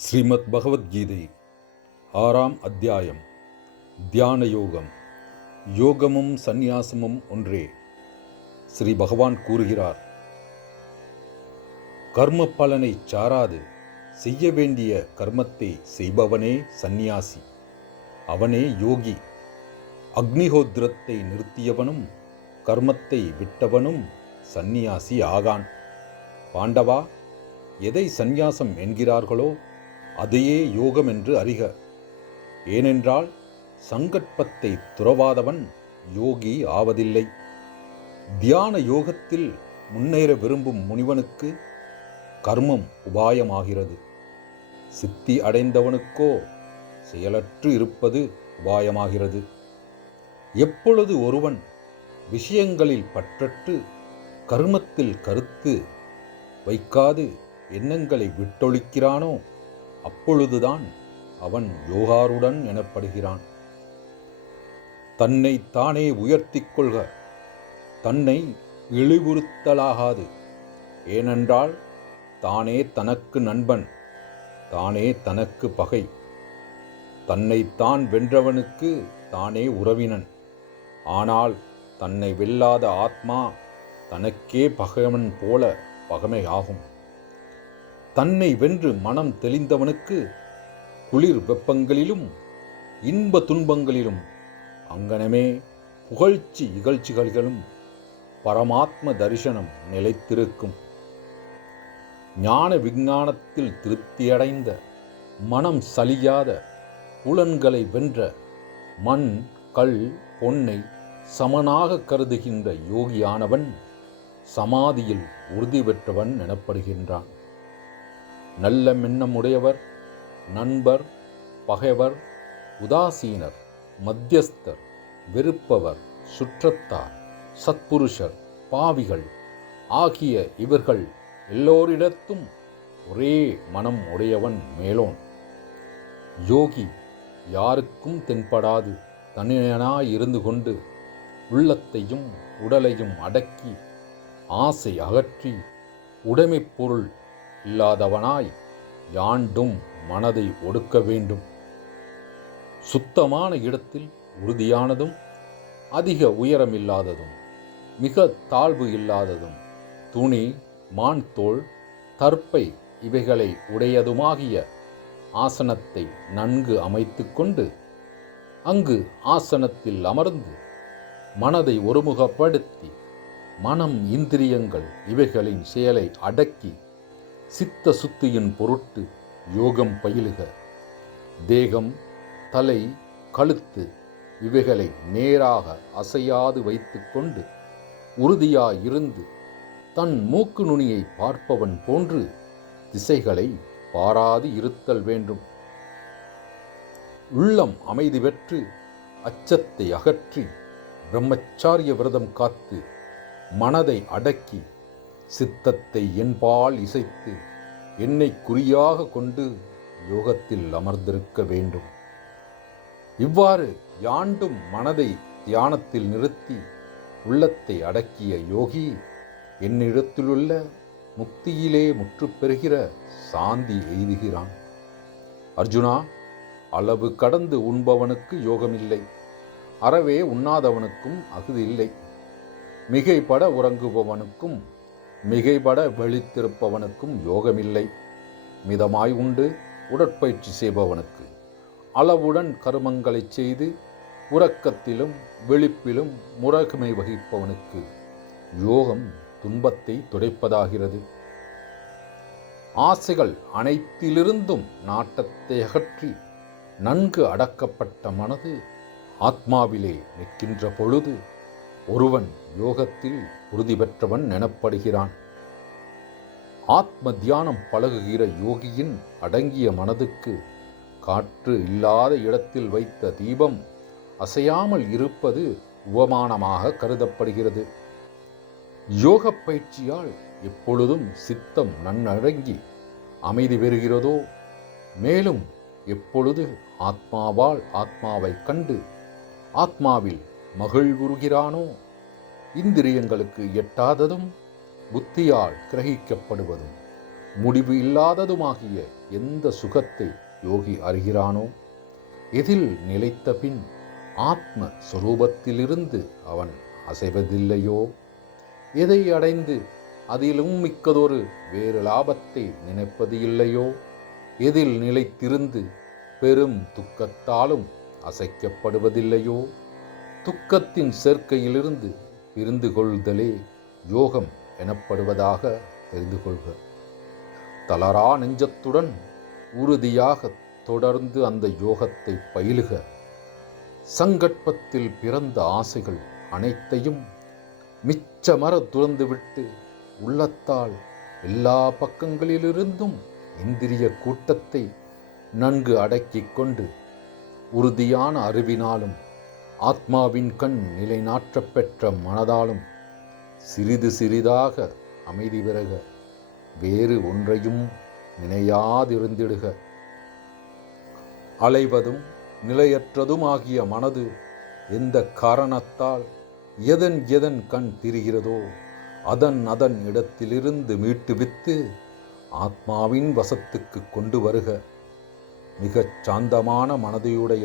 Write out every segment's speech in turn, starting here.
ஸ்ரீமத் பகவத்கீதை 6ஆம் அத்தியாயம். தியான யோகம். யோகமும் சந்நியாசமும் ஒன்றே. ஸ்ரீ பகவான் கூறுகிறார், கர்ம பலனை சாராது செய்ய வேண்டிய கர்மத்தை செய்பவனே சந்நியாசி, அவனே யோகி. அக்னிஹோத்திரத்தை நிறுத்தியவனும் கர்மத்தை விட்டவனும் சந்நியாசி ஆகான். பாண்டவா, எதை சந்நியாசம் என்கிறார்களோ அதையே யோகம் என்று அறிக. ஏனென்றால் சங்கற்பத்தை துறவாதவன் யோகி ஆவதில்லை. தியான யோகத்தில் முன்னேற விரும்பும் முனிவனுக்கு கர்மம் உபாயமாகிறது. சித்தி அடைந்தவனுக்கோ செயலற்று இருப்பது உபாயமாகிறது. எப்பொழுது ஒருவன் விஷயங்களில் பற்றற்று கர்மத்தில் கருத்து வைக்காது எண்ணங்களை விட்டொழிக்கிறானோ அப்பொழுதுதான் அவன் யோகாருடன் எனப்படுகிறான். தன்னை தானே உயர்த்திக் கொள்க, தன்னை இழிவுறுத்தலாகாது. ஏனென்றால் தானே தனக்கு நண்பன், தானே தனக்கு பகை. தன்னைத்தான் வென்றவனுக்கு தானே உறவினன். ஆனால் தன்னை வெல்லாத ஆத்மா தனக்கே பகைவன் போல பகைமையாகும். தன்னை வென்று மனம் தெளிந்தவனுக்கு குளிர் வெப்பங்களிலும் இன்ப துன்பங்களிலும் அங்கனமே புகழ்ச்சி இகழ்ச்சிகளிலும் பரமாத்ம தரிசனம் நிலைத்திருக்கும். ஞான விஞ்ஞானத்தில் திருப்தியடைந்த மனம் சலியாத புலன்களை வென்ற மண் கல் பொன்னை சமனாக கருதுகின்ற யோகியானவன் சமாதியில் உறுதி பெற்றவன் எனப்படுகின்றான். நல்ல மின்னமுடையவர், நண்பர், பகைவர், உதாசீனர், மத்தியஸ்தர், வெறுப்பவர், சுற்றத்தார், சத்புருஷர், பாவிகள் ஆகிய இவர்கள் எல்லோரிடத்தும் ஒரே மனம் உடையவன் மேலோன். யோகி யாருக்கும் தென்படாது தனியனாயிருந்து கொண்டு உள்ளத்தையும் உடலையும் அடக்கி ஆசை அகற்றி உடைமைப் பொருள் இல்லாதவனாய் யாண்டும் மனதை ஒடுக்க வேண்டும். சுத்தமான இடத்தில் உறுதியானதும் அதிக உயரமில்லாததும் மிக தாழ்வு இல்லாததும் துணி மான் தோல் தர்ப்பை இவைகளை உடையதுமாகிய ஆசனத்தை நன்கு அமைத்து கொண்டு அங்கு ஆசனத்தில் அமர்ந்து மனதை ஒருமுகப்படுத்தி மனம் இந்திரியங்கள் இவைகளின் செயலை அடக்கி சித்த சுத்தியின் பொருட்டு யோகம் பயிலுக. தேகம் தலை கழுத்து இவைகளை நேராக அசையாது வைத்து கொண்டு உறுதியாயிருந்து தன் மூக்கு நுனியை பார்ப்பவன் போன்று திசைகளை பாராது இருத்தல் வேண்டும். உள்ளம் அமைதி பெற்று அச்சத்தை அகற்றி பிரம்மச்சாரிய விரதம் காத்து மனதை அடக்கி சித்தத்தை என்பால் இசைத்து என்னை குறியாக கொண்டு யோகத்தில் அமர்ந்திருக்க வேண்டும். இவ்வாறு யாண்டும் மனதை தியானத்தில் நிறுத்தி உள்ளத்தை அடக்கிய யோகி என்னிடத்திலுள்ள முக்தியிலே முற்று பெறுகிற சாந்தி எய்துகிறான். அர்ஜுனா, அளவு கடந்து உண்பவனுக்கு யோகமில்லை, அறவே உண்ணாதவனுக்கும் அகுதி இல்லை. மிகைப்பட உறங்குபவனுக்கும் மிகைப்பட வெளித்திருப்பவனுக்கும் யோகமில்லை. மிதமாய் உண்டு உடற்பயிற்சி செய்பவனுக்கு, அளவுடன் கருமங்களை செய்து உறக்கத்திலும் வெளிப்பிலும் முறைமை வகிப்பவனுக்கு யோகம் துன்பத்தை துடைப்பதாகிறது. ஆசைகள் அனைத்திலிருந்தும் நாட்டத்தை அகற்றி நன்கு அடக்கப்பட்ட மனது ஆத்மாவிலே நிற்கின்ற பொழுது ஒருவன் யோகத்தில் உறுதி பெற்றவன் எனப்படுகிறான். ஆத்ம தியானம் பழகுகிற யோகியின் அடங்கிய மனதுக்கு காற்று இல்லாத இடத்தில் வைத்த தீபம் அசையாமல் இருப்பது உபமானமாக கருதப்படுகிறது. யோக பயிற்சியால் எப்பொழுதும் சித்தம் நன்னடங்கி அமைதி பெறுகிறதோ, மேலும் எப்பொழுது ஆத்மாவால் ஆத்மாவை கண்டு ஆத்மாவில் மகிழ்வுறுகிறானோ, இந்திரியங்களுக்கு எட்டாததும் புத்தியால் கிரகிக்கப்படுவதும் முடிவு இல்லாததுமாகிய எந்த சுகத்தை யோகி அறிகிறானோ, எதில் நிலைத்த பின் ஆத்ம சொரூபத்திலிருந்து அவன் அசைவதில்லையோ, எதை அடைந்து அதிலும் மிக்கதொரு வேறு லாபத்தை நினைப்பது இல்லையோ, எதில் நிலைத்திருந்து பெரும் துக்கத்தாலும் அசைக்கப்படுவதில்லையோ, துக்கத்தின் சேர்க்கையிலிருந்து பிரிந்து கொள்தலே யோகம் எனப்படுவதாக தெரிந்து கொள்க. தளரா நெஞ்சத்துடன் உறுதியாக தொடர்ந்து அந்த யோகத்தை பயிலுக. சங்கற்பத்தில் பிறந்த ஆசைகள் அனைத்தையும் மிச்சமர துறந்துவிட்டு உள்ளத்தால் எல்லா பக்கங்களிலிருந்தும் இந்திரிய கூட்டத்தை நன்கு அடக்கிக் கொண்டு உறுதியான அறிவினாலும் ஆத்மாவின் கண் நிலைநாற்றப் பெற்ற மனதாலும் சிறிது சிறிதாக அமைதி பெறுக. வேறு ஒன்றையும் நினையாதிருந்திடுக. அலைவதும் நிலையற்றதுமாகிய மனது எந்த காரணத்தால் எதன் எதன் கண் திரிகிறதோ அதன் அதன் இடத்திலிருந்து மீட்டுவித்து ஆத்மாவின் வசத்துக்கு கொண்டு வருக. மிகச் சாந்தமான மனதையுடைய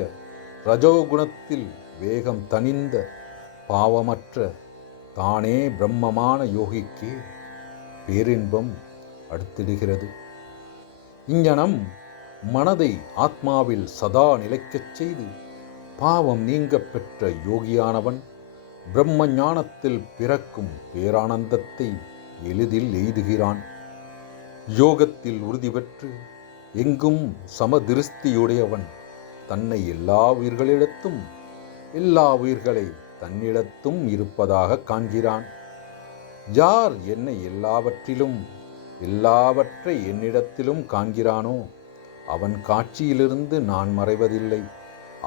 ரஜோகுணத்தில் வேகம் தணிந்த பாவமற்ற தானே பிரம்மமான யோகிக்கு பேரின்பம் அடுத்திடுகிறது. இங்ஙனம் மனதை ஆத்மாவில் சதா நிலைக்கச் செய்து பாவம் நீங்க பெற்ற யோகியானவன் பிரம்ம ஞானத்தில் பிறக்கும் பேரானந்தத்தை எளிதில் எய்துகிறான். யோகத்தில் உறுதி பெற்று எங்கும் சமதிருஷ்டியுடையவன் தன்னை எல்லா உயிர்களிடத்தும் எல்லா உயிர்களை தன்னிடத்தும் இருப்பதாக காண்கிறான். யார் என்னை எல்லாவற்றிலும் எல்லாவற்றை என்னிடத்திலும் காண்கிறானோ அவன் காட்சியிலிருந்து நான் மறைவதில்லை,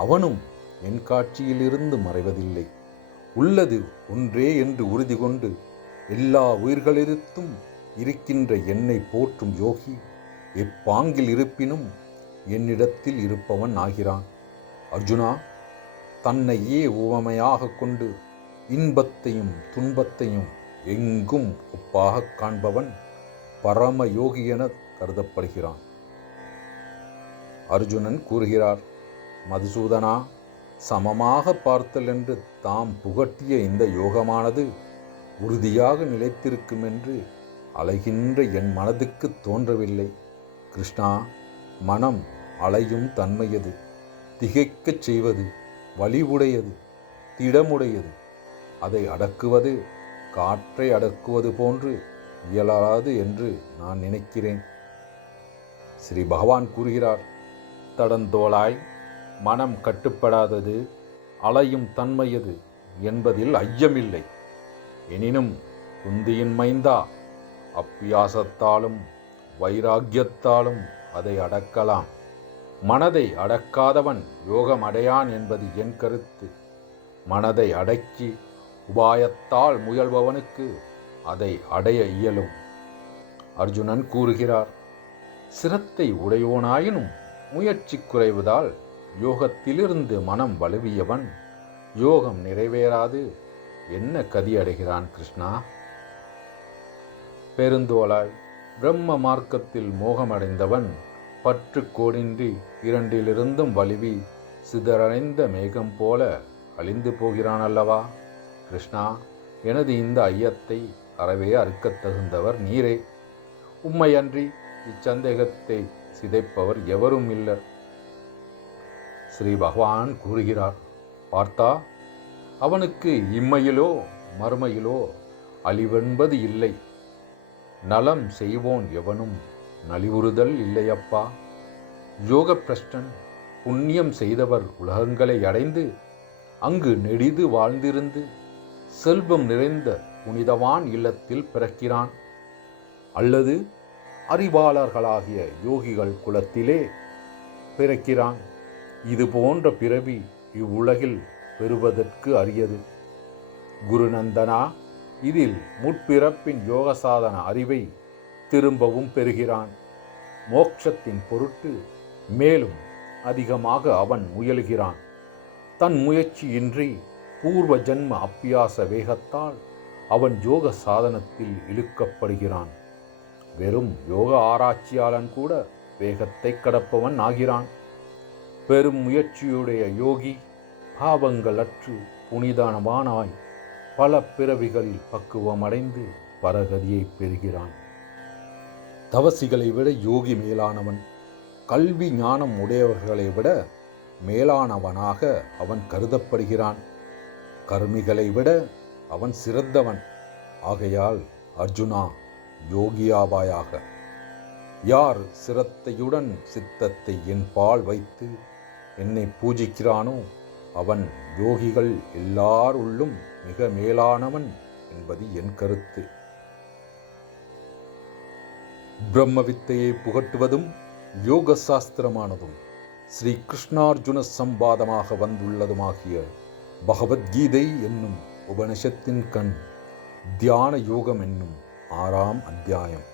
அவனும் என் காட்சியிலிருந்து மறைவதில்லை. உள்ளது ஒன்றே என்று உறுதி கொண்டு எல்லா உயிர்களிடத்தும் இருக்கின்ற என்னை போற்றும் யோகி எப்பாங்கில் இருப்பினும் என்னிடத்தில் இருப்பவன் ஆகிறான். அர்ஜுனா, தன்னையே உவமையாக கொண்டு இன்பத்தையும் துன்பத்தையும் எங்கும் ஒப்பாக காண்பவன் பரம யோகி என கருதப்படுகிறான். அர்ஜுனன் கூறுகிறார், மதுசூதனா, சமமாக பார்த்தல் என்று தாம் புகட்டிய இந்த யோகமானது உறுதியாக நிலைத்திருக்கும் என்று அலைகின்ற என் மனதுக்கு தோன்றவில்லை. கிருஷ்ணா, மனம் அலையும் தன்மையது, திகைக்கச் செய்வது, வலிவுடையது, திடமுடையது. அதை அடக்குவது காற்றை அடக்குவது போன்று இயலாது என்று நான் நினைக்கிறேன். ஸ்ரீ பகவான் கூறுகிறார், தடந்தோளாய் மனம் கட்டுப்படாதது, அலையும் தன்மையது என்பதில் ஐயமில்லை. எனினும் குந்தியின் மைந்தா, அப்பியாசத்தாலும் வைராக்கியத்தாலும் அதை அடக்கலாம். மனதை அடக்காதவன் யோகம் அடையான் என்பது என் கருத்து. மனதை அடக்கி உபாயத்தால் முயல்பவனுக்கு அதை அடைய இயலும். அர்ஜுனன் கூறுகிறார், சிரத்தை உடையோனாயினும் முயற்சி குறைவதால் யோகத்திலிருந்து மனம் வலுவியவன் யோகம் நிறைவேறாது என்ன கதி அடைகிறான் கிருஷ்ணா? பெருந்தோளாய் பிரம்ம மார்க்கத்தில் மோகமடைந்தவன் பற்று கோடின்றி இரண்டிலிருந்தும் வலிவி சிதறடைந்த மேகம் போல அழிந்து போகிறான் அல்லவா? கிருஷ்ணா, எனது இந்த ஐயத்தை அறவே அறுக்கத் தகுந்தவர் நீரே. உம்மையன்றி இச்சந்தேகத்தை சிதைப்பவர் எவரும் இல்லர். ஸ்ரீ பகவான் கூறுகிறார், பார்த்தா, அவனுக்கு இம்மையிலோ மறுமையிலோ அழிவென்பது இல்லை. நலம் செய்வோன் எவனும் நலிவுறுதல் இல்லையப்பா. யோக பிரஷ்டன் புண்ணியம் செய்தவர் உலகங்களை அடைந்து அங்கு நெடிது வாழ்ந்திருந்து செல்வம் நிறைந்த புனிதவான் இல்லத்தில் பிறக்கிறான். அல்லது அறிவாளர்களாகிய யோகிகள் குலத்திலே பிறக்கிறான். இது போன்ற பிறவி இவ்வுலகில் பெறுவதற்கு அரியது. குருநந்தனா, இதில் முற்பிறப்பின் யோக சாதன அறிவை திரும்பவும் பெறுகிறான். மோட்சத்தின் பொருட்டு மேலும் அதிகமாக அவன் முயல்கிறான். தன் முயற்சியின்றி பூர்வ ஜன்ம அப்பியாச வேகத்தால் அவன் யோக சாதனத்தில் இழுக்கப்படுகிறான். வெறும் யோக ஆராய்ச்சியாளன் கூட வேகத்தை கடப்பவன் ஆகிறான். பெரும் முயற்சியுடைய யோகி பாவங்கள் அற்று புனிதமானாய் பல பிறவிகளில் பக்குவமடைந்து பரகதியை பெறுகிறான். தவசிகளை விட யோகி மேலானவன். கல்வி ஞானம் உடையவர்களை விட மேலானவனாக அவன் கருதப்படுகிறான். கர்மிகளை விட அவன் சிறந்தவன். ஆகையால் அர்ஜுனா, யோகியாவாயாக. யார் சிரத்தையுடன் சித்தத்தை என் பால் வைத்து என்னை பூஜிக்கிறானோ அவன் யோகிகள் எல்லாருள்ளும் மிக மேலானவன் என்பது என் கருத்து. பிரம்ம வித்தையை புகட்டுவதும் யோக சாஸ்திரமானதும் ஸ்ரீ கிருஷ்ணார்ஜுன சம்பாதமாக வந்துள்ளதுமாகிய பகவத்கீதை என்னும் உபனிஷத்தின் கண் தியான யோகம் என்னும் 6ஆம் அத்தியாயம்.